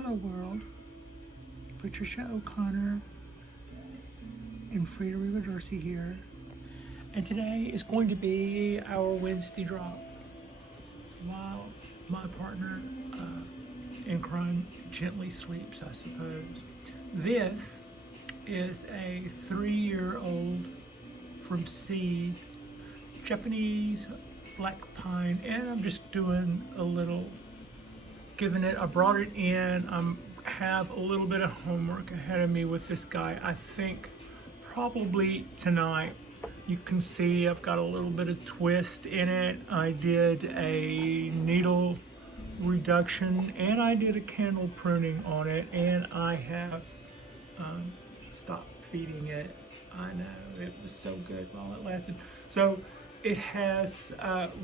Hello world, Patricia O'Connor and Frida here, and today is going to be our Wednesday drop while my partner in crime gently sleeps, I suppose. This is a 3-year-old from seed Japanese black pine, and I'm just doing a little giving it. I brought it in. I have a little bit of homework ahead of me with this guy. I think probably tonight. You can see I've got a little bit of twist in it. I did a needle reduction and I did a candle pruning on it, and I have stopped feeding it. I know, it was so good while it lasted. So it has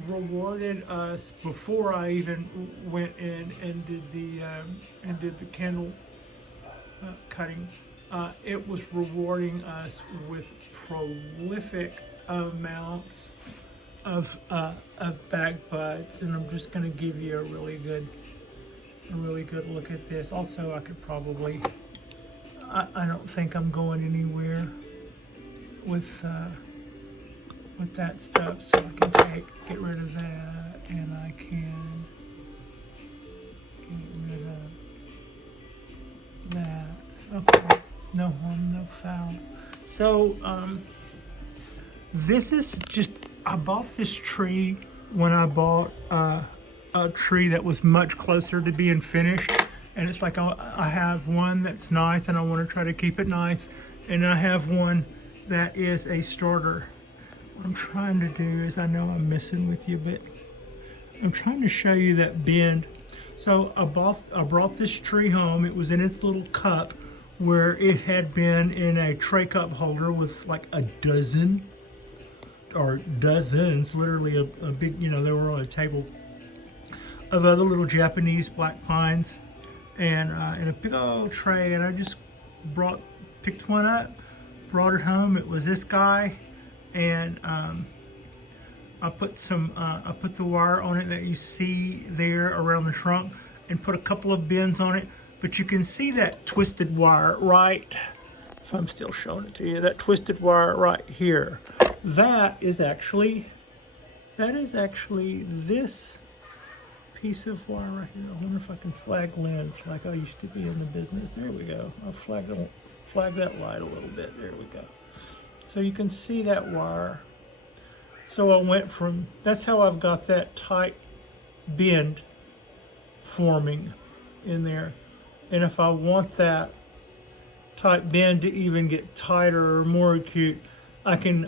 rewarded us before I even went in and did the candle cutting. It was rewarding us with prolific amounts of back buds, and I'm just going to give you a really good look at this. Also, I could probably, I don't think I'm going anywhere with that stuff, so I can get rid of that, and I can get rid of that. Okay, no harm, no foul. So this is just, I bought this tree when I bought a tree that was much closer to being finished, and it's like I have one that's nice and I want to try to keep it nice, and I have one that is a starter. What I'm trying to do is, I know I'm messing with you, but I'm trying to show you that bend. So I brought this tree home. It was in its little cup where it had been in a tray cup holder with like a dozen or dozens, literally a big, they were on a table of other little Japanese black pines, and in a big old tray. And I just picked one up, brought it home. It was this guy. And I put the wire on it that you see there around the trunk, and put a couple of bends on it. But you can see that twisted wire right, if I'm still showing it to you, that twisted wire right here. That is actually this piece of wire right here. I wonder if I can flag lens like I used to be in the business. There we go. I'll flag that light a little bit. There we go. So you can see that wire. So I went from, that's how I've got that tight bend forming in there. And if I want that tight bend to even get tighter or more acute, I can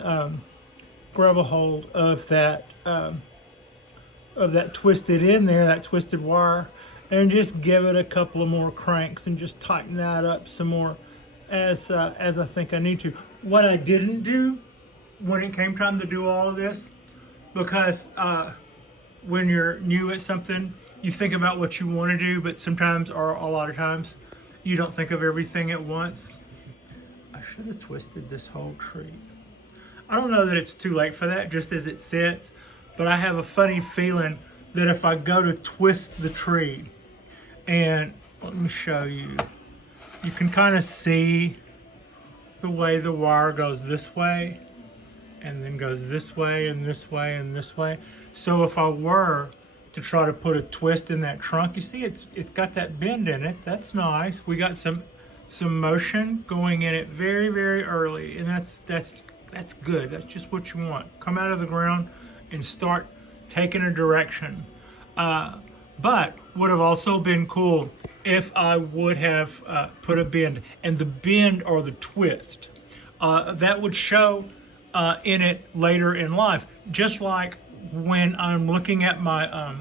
grab a hold of that twisted in there, that twisted wire, and just give it a couple of more cranks and just tighten that up some more as I think I need to. What I didn't do when it came time to do all of this, because when you're new at something, you think about what you want to do, but sometimes, or a lot of times, you don't think of everything at once. I should have twisted this whole tree. I don't know that it's too late for that, just as it sits, but I have a funny feeling that if I go to twist the tree, and let me show you, you can kind of see the way the wire goes this way and then goes this way and this way and this way. So if I were to try to put a twist in that trunk, you see it's got that bend in it. That's nice. We got some motion going in it very, very early, and that's good. That's just what you want. Come out of the ground and start taking a direction. But would have also been cool if I would have put a bend, and the bend or the twist that would show in it later in life. Just like when I'm looking at my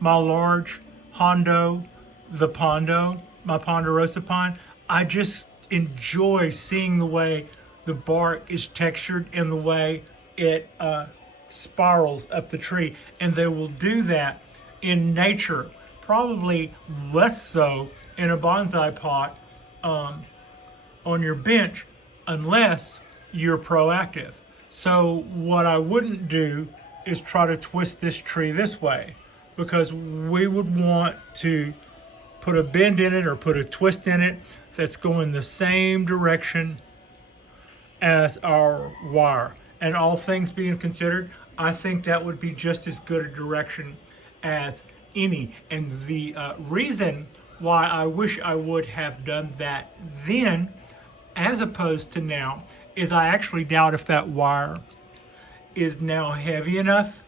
my large hondo, my ponderosa pine, I just enjoy seeing the way the bark is textured and the way it spirals up the tree, and they will do that in nature, probably less so in a bonsai pot on your bench, unless you're proactive. So what I wouldn't do is try to twist this tree this way, because we would want to put a bend in it or put a twist in it that's going the same direction as our wire. And all things being considered, I think that would be just as good a direction as any. And the reason why I wish I would have done that then as opposed to now is I actually doubt if that wire is now heavy enough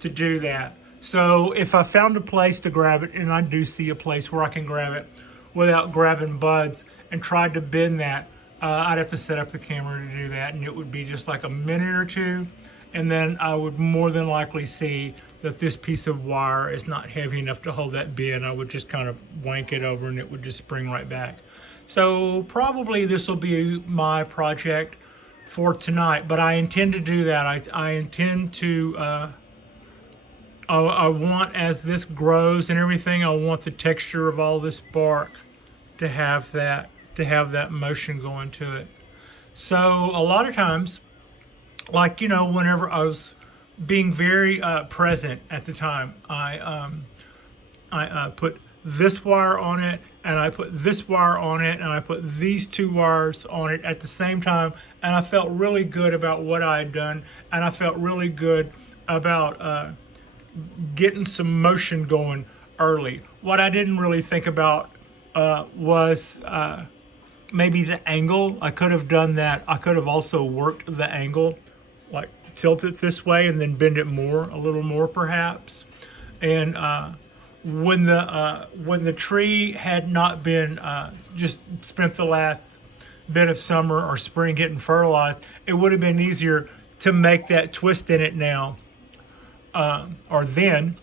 to do that. So if I found a place to grab it, and I do see a place where I can grab it without grabbing buds, and tried to bend that, I'd have to set up the camera to do that, and it would be just like a minute or two, and then I would more than likely see that this piece of wire is not heavy enough to hold that bend. I would just kind of wank it over and it would just spring right back. So probably this will be my project for tonight, but I intend to do that. I intend to, I want, as this grows and everything, I want the texture of all this bark to have that motion going to it. So a lot of times, like, you know, whenever I was being very present at the time, I put this wire on it, and I put this wire on it, and I put these two wires on it at the same time, and I felt really good about what I had done, and I felt really good about getting some motion going early. What I didn't really think about was maybe the angle. I could have done that. I could have also worked the angle, like tilt it this way and then bend it a little more perhaps. And when the tree had not been just spent the last bit of summer or spring getting fertilized, it would have been easier to make that twist in it now, or then,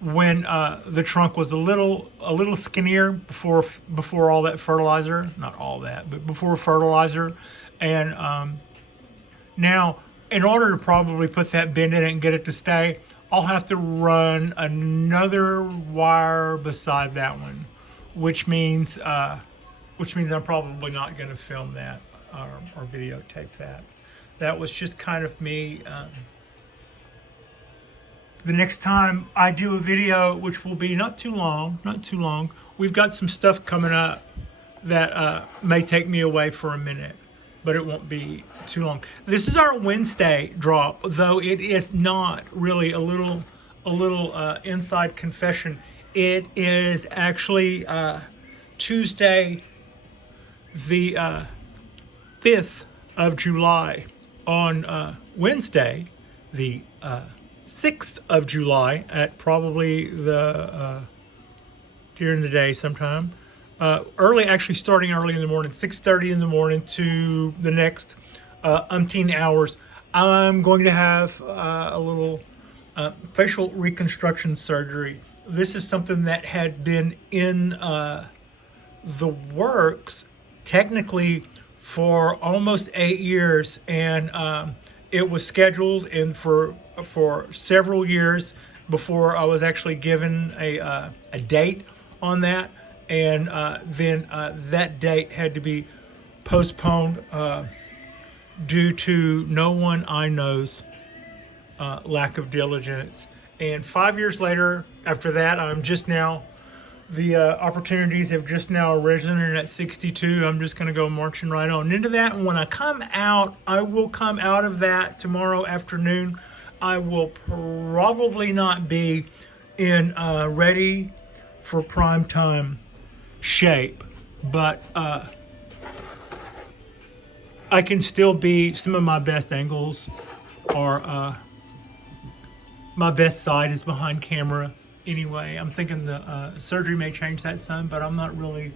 when the trunk was a little skinnier before all that fertilizer, not all that, but before fertilizer. And now, in order to probably put that bend in it and get it to stay, I'll have to run another wire beside that one, which means I'm probably not going to film that or videotape that. That was just kind of me. The next time I do a video, which will be not too long, we've got some stuff coming up that may take me away for a minute, but it won't be too long. This is our Wednesday drop, though it is not really a little inside confession. It is actually Tuesday, the 5th of July. On Wednesday, the 6th of July, at probably the during the day sometime, starting early in the morning, 6:30 in the morning to the next umpteen hours, I'm going to have a little facial reconstruction surgery. This is something that had been in the works technically for almost 8 years, and it was scheduled and for several years before I was actually given a date on that, and then that date had to be postponed due to no one I know's lack of diligence. And 5 years later, after that, I'm just now, the opportunities have just now arisen, and at 62, I'm just going to go marching right on into that. And when I come out, I will come out of that tomorrow afternoon. I will probably not be in ready for prime time shape, but I can still be, some of my best angles are, my best side is behind camera anyway. I'm thinking the surgery may change that some, but I'm not really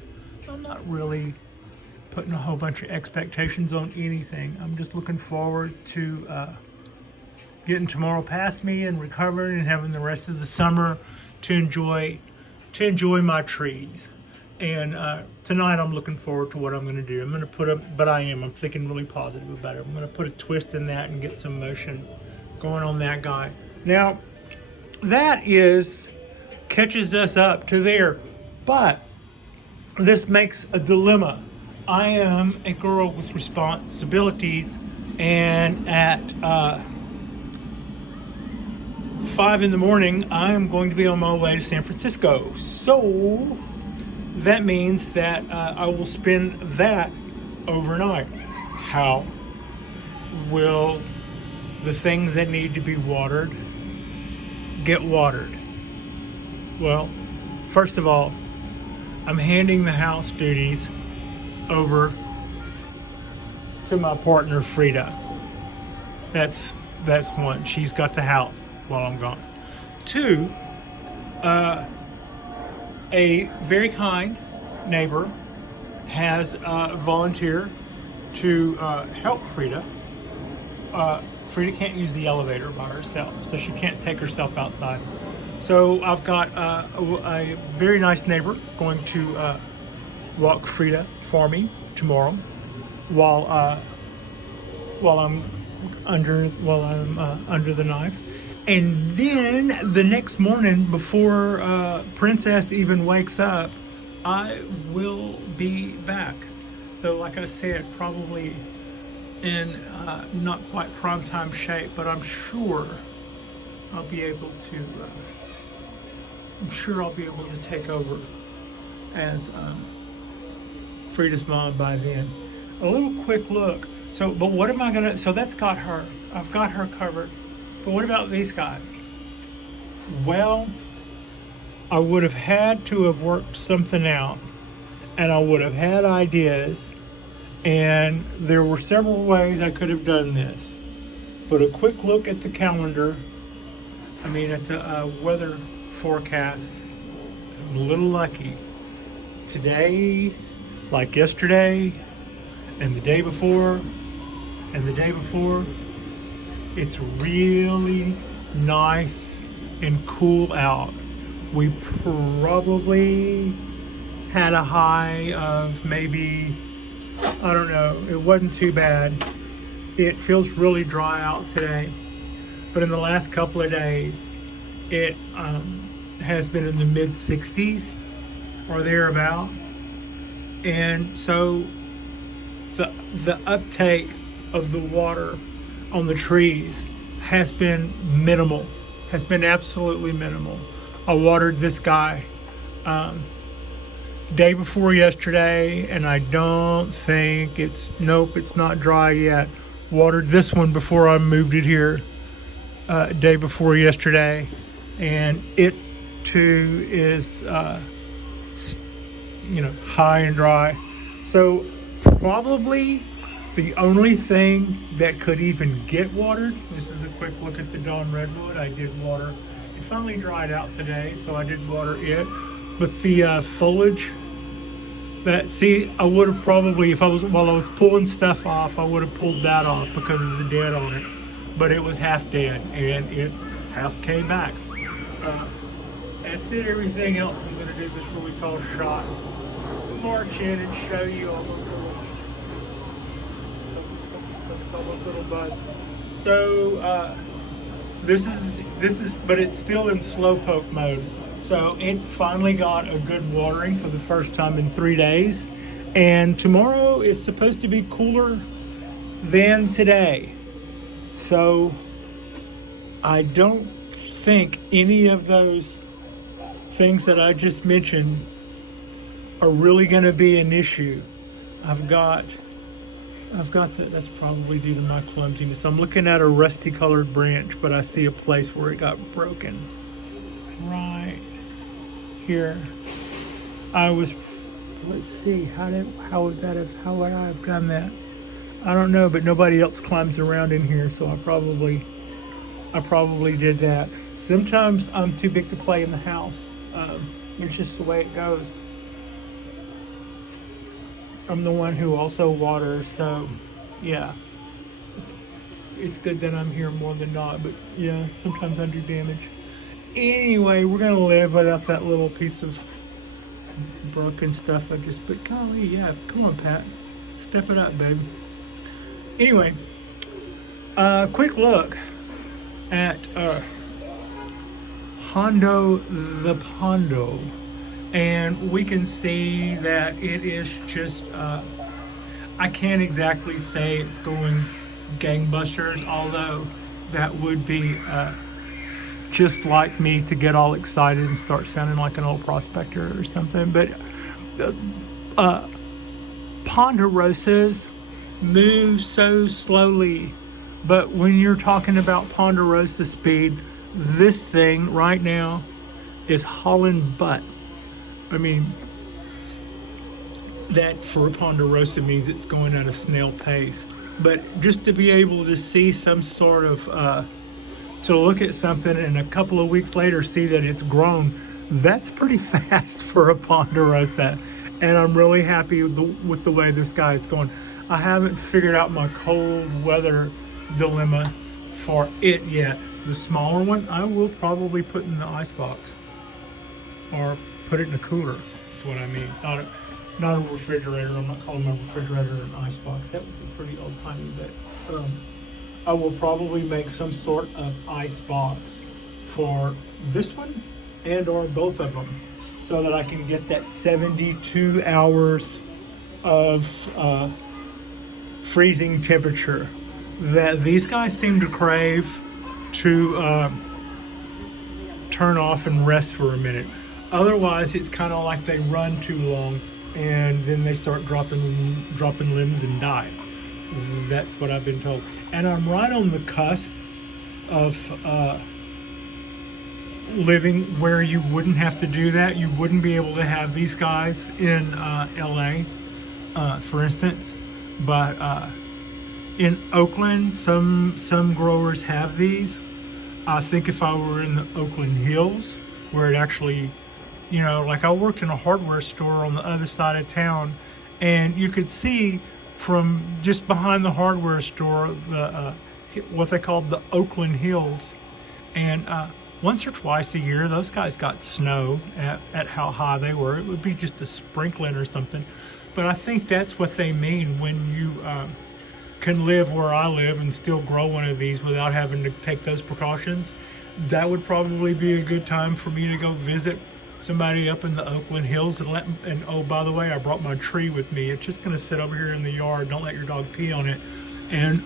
putting a whole bunch of expectations on anything. I'm just looking forward to getting tomorrow past me and recovering and having the rest of the summer to enjoy my trees. And tonight I'm looking forward to what I'm going to do. I'm going to put I'm thinking really positive about it. I'm going to put a twist in that and get some motion going on that guy. Now, that catches us up to there, but this makes a dilemma. I am a girl with responsibilities, and at 5 in the morning, I am going to be on my way to San Francisco. So that means that I will spend that overnight. How will the things that need to be watered get watered? Well, first of all, I'm handing the house duties over to my partner Frida. That's one. She's got the house while I'm gone. Two, a very kind neighbor has volunteered to help Frida. Frida can't use the elevator by herself, so she can't take herself outside. So I've got a very nice neighbor going to walk Frida for me tomorrow, while I'm under the knife. And then the next morning, before Princess even wakes up, I will be back. Though, like I said, probably in not quite primetime shape, but I'm sure I'll be able to. I'm sure I'll be able to take over as Frida's mom by then. A little quick look. So, but what am I gonna? So that's got her. I've got her covered. But what about these guys? Well, I would have had to have worked something out, and I would have had ideas, and there were several ways I could have done this. But a quick look at the calendar, at the weather forecast, I'm a little lucky. Today, like yesterday, and the day before, and the day before, it's really nice and cool out. We probably had a high of maybe, I don't know, it wasn't too bad. It feels really dry out today, but in the last couple of days, it has been in the mid 60s or thereabout. And so the uptake of the water on the trees has been minimal, has been absolutely minimal. I watered this guy day before yesterday, and I don't think it's not dry yet. Watered this one before I moved it here day before yesterday, and it too is high and dry. So probably the only thing that could even get watered, this is a quick look at the Dawn Redwood. I did water. It finally dried out today, so I did water it. But the foliage, I would have probably, while I was pulling stuff off, I would have pulled that off because of the dead on it. But it was half dead, and it half came back. As did everything else. I'm going to do this really tall shot. March in and show you all those little buds. So this is, but it's still in slowpoke mode. So it finally got a good watering for the first time in 3 days, and tomorrow is supposed to be cooler than today. So I don't think any of those things that I just mentioned are really going to be an issue. I've got that's probably due to my clumsiness. I'm looking at a rusty colored branch, but I see a place where it got broken. Right here. Let's see, how would I have done that? I don't know, but nobody else climbs around in here, so I probably did that. Sometimes I'm too big to play in the house. It's just the way it goes. I'm the one who also waters, so yeah, it's good that I'm here more than not, but yeah, sometimes I do damage. Anyway, we're gonna live without that little piece of broken stuff but golly, yeah, come on, Pat, step it up, baby. Anyway, quick look at Hondo the Pondo, and we can see that it is just I can't exactly say it's going gangbusters, although that would be just like me to get all excited and start sounding like an old prospector or something. But ponderosas move so slowly, but when you're talking about ponderosa speed, this thing right now is hauling butt. I mean, that for a ponderosa means it's going at a snail pace. But just to be able to see some sort of, to look at something and a couple of weeks later see that it's grown, that's pretty fast for a ponderosa. And I'm really happy with the way this guy is going. I haven't figured out my cold weather dilemma for it yet. The smaller one, I will probably put in the ice box or put it in a cooler. That's what I mean. Not a refrigerator. I'm not calling my refrigerator an ice box. That would be pretty old-timey, but I will probably make some sort of ice box for this one and or both of them, so that I can get that 72 hours of freezing temperature that these guys seem to crave to turn off and rest for a minute. Otherwise, it's kind of like they run too long and then they start dropping limbs and die. That's what I've been told. And I'm right on the cusp of living where you wouldn't have to do that. You wouldn't be able to have these guys in LA, for instance. But in Oakland, some growers have these. I think if I were in the Oakland Hills, where it actually, like I worked in a hardware store on the other side of town, and you could see from just behind the hardware store the what they called the Oakland Hills, and once or twice a year those guys got snow at how high they were. It would be just a sprinkling or something, but I think that's what they mean when you can live where I live and still grow one of these without having to take those precautions. That would probably be a good time for me to go visit somebody up in the Oakland Hills and oh, by the way, I brought my tree with me. It's just going to sit over here in the yard. Don't let your dog pee on it. And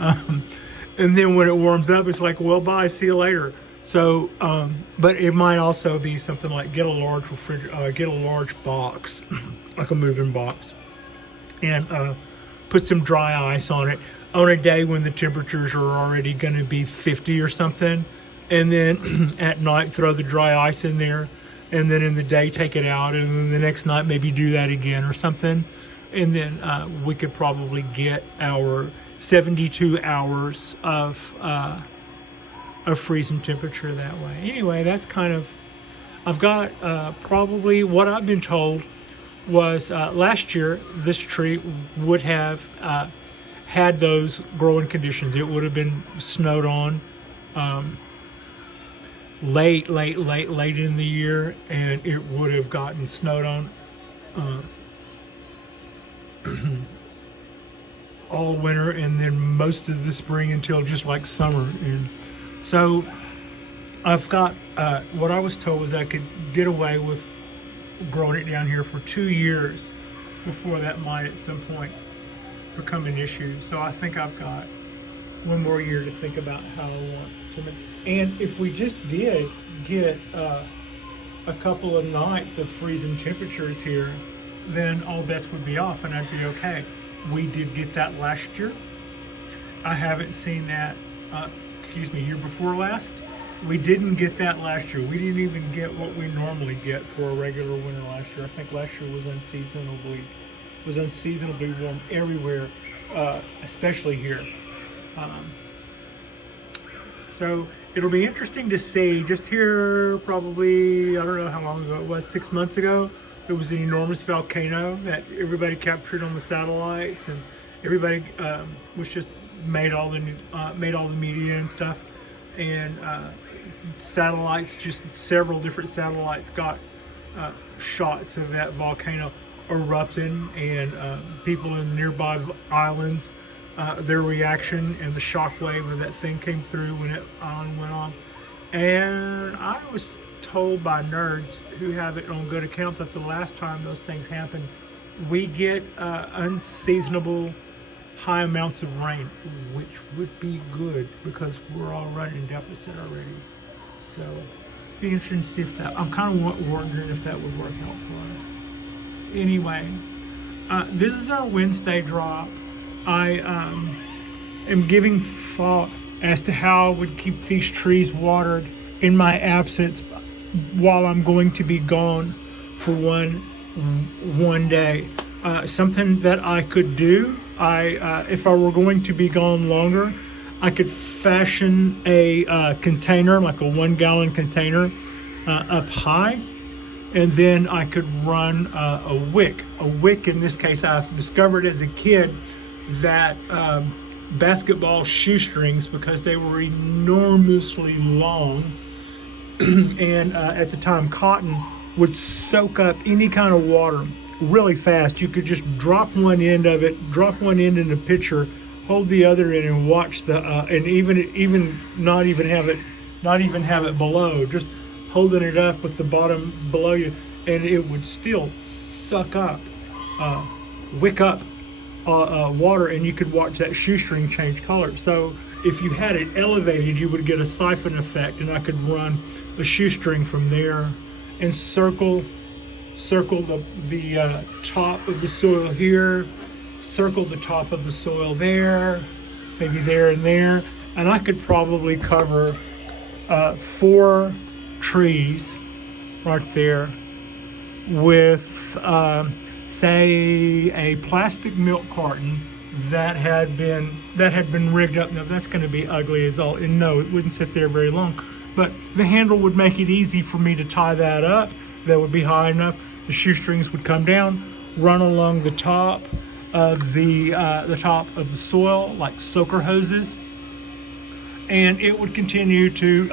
then when it warms up, it's like, well, bye, see you later. So, but it might also be something like get a large box, like a moving box, and put some dry ice on it on a day when the temperatures are already going to be 50 or something, and then at night throw the dry ice in there, and then in the day take it out, and then the next night maybe do that again or something, and then we could probably get our 72 hours of freezing temperature that way. Anyway, that's kind of, I've got probably what I've been told was last year this tree would have had those growing conditions. It would have been snowed on late in the year, and it would have gotten snowed on all winter, and then most of the spring until just like summer. And so I've got what I was told was I could get away with growing it down here for 2 years before that might at some point become an issue. So I think I've got one more year to think about how I want to make. And if we just did get a couple of nights of freezing temperatures here, then all bets would be off and I'd be okay. We did get that last year. I haven't seen that, year before last. We didn't get that last year. We didn't even get what we normally get for a regular winter last year. I think last year was unseasonably warm everywhere, especially here. So it'll be interesting to see. Just here, probably, I don't know how long ago it was, 6 months ago, there was an enormous volcano that everybody captured on the satellites, and everybody was just made all the media and stuff, and satellites, just several different satellites got shots of that volcano erupting, and people in nearby islands, their reaction and the shock wave of that thing came through when it went on. And I was told by nerds who have it on good account that the last time those things happened, we get unseasonable high amounts of rain, which would be good because we're all running deficit already. So be interesting to see if that, I'm kind of wondering if that would work out for us. anyway, this is our Wednesday drop. I am giving thought as to how I would keep these trees watered in my absence while I'm going to be gone for one day. Something that I could do, if I were going to be gone longer, I could fashion a container, like a 1 gallon container, up high, and then I could run a wick. A wick, in this case, I've discovered as a kid that basketball shoestrings, because they were enormously long, and at the time cotton would soak up any kind of water really fast. You could just drop one end in a pitcher, hold the other end, and watch the and even not even have it below, just holding it up with the bottom below you, and it would still suck up, wick up water, and you could watch that shoestring change color. So if you had it elevated, you would get a siphon effect, and I could run a shoestring from there and circle the top of the soil here, circle the top of the soil there, maybe there and there, and I could probably cover 4 trees right there with say a plastic milk carton that had been rigged up. Now that's going to be ugly as all, and no, it wouldn't sit there very long, but the handle would make it easy for me to tie that up. That would be high enough. The shoestrings would come down, run along the top of the top of the soil like soaker hoses, and it would continue to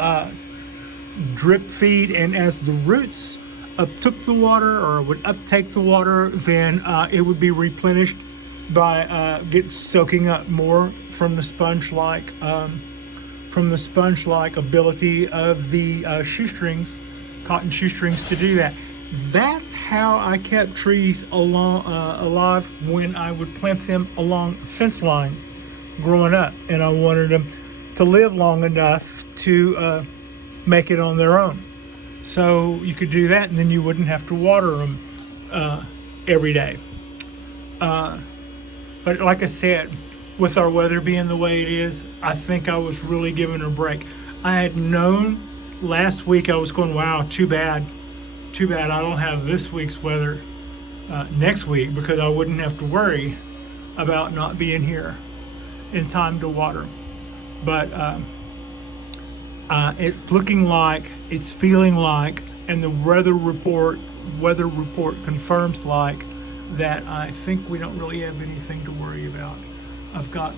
drip feed. And as the roots uptook the water, or would uptake the water, then it would be replenished by soaking up more from the sponge-like ability of the shoestrings, cotton shoestrings, to do that. That's how I kept trees alive when I would plant them along a fence line growing up, and I wanted them to live long enough to make it on their own. So you could do that, and then you wouldn't have to water them every day. But like I said, with our weather being the way it is, I think I was really giving her a break. I had known last week, I was going, wow, too bad I don't have this week's weather next week, because I wouldn't have to worry about not being here in time to water. But it's looking like, it's feeling like, and the weather report confirms like, that I think we don't really have anything to worry about. I've got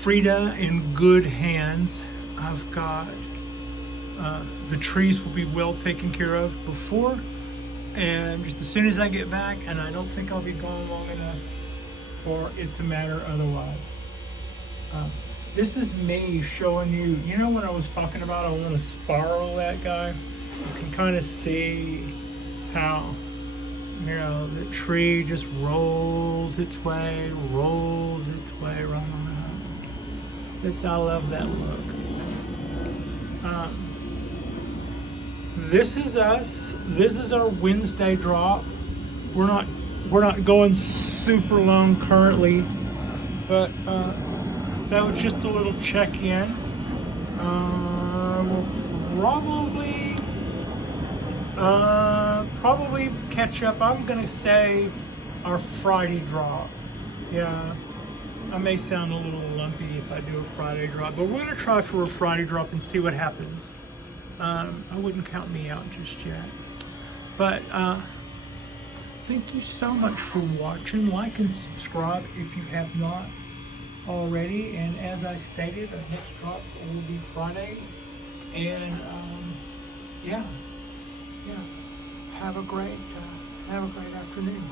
Frida in good hands. I've got the trees will be well taken care of before, and just as soon as I get back, and I don't think I'll be gone long enough for it to matter otherwise. This is me showing you, when I was talking about I want to spiral that guy, you can kind of see how, the tree just rolls its way right on out. I love that look. This is us. This is our Wednesday drop. We're not going super long currently, but that was just a little check-in. We'll probably catch up. I'm gonna say our Friday drop. Yeah, I may sound a little lumpy if I do a Friday drop, but we're gonna try for a Friday drop and see what happens. I wouldn't count me out just yet. But thank you so much for watching. Like and subscribe if you have not already. And as I stated, the next drop will be Friday. And yeah. Have a great afternoon.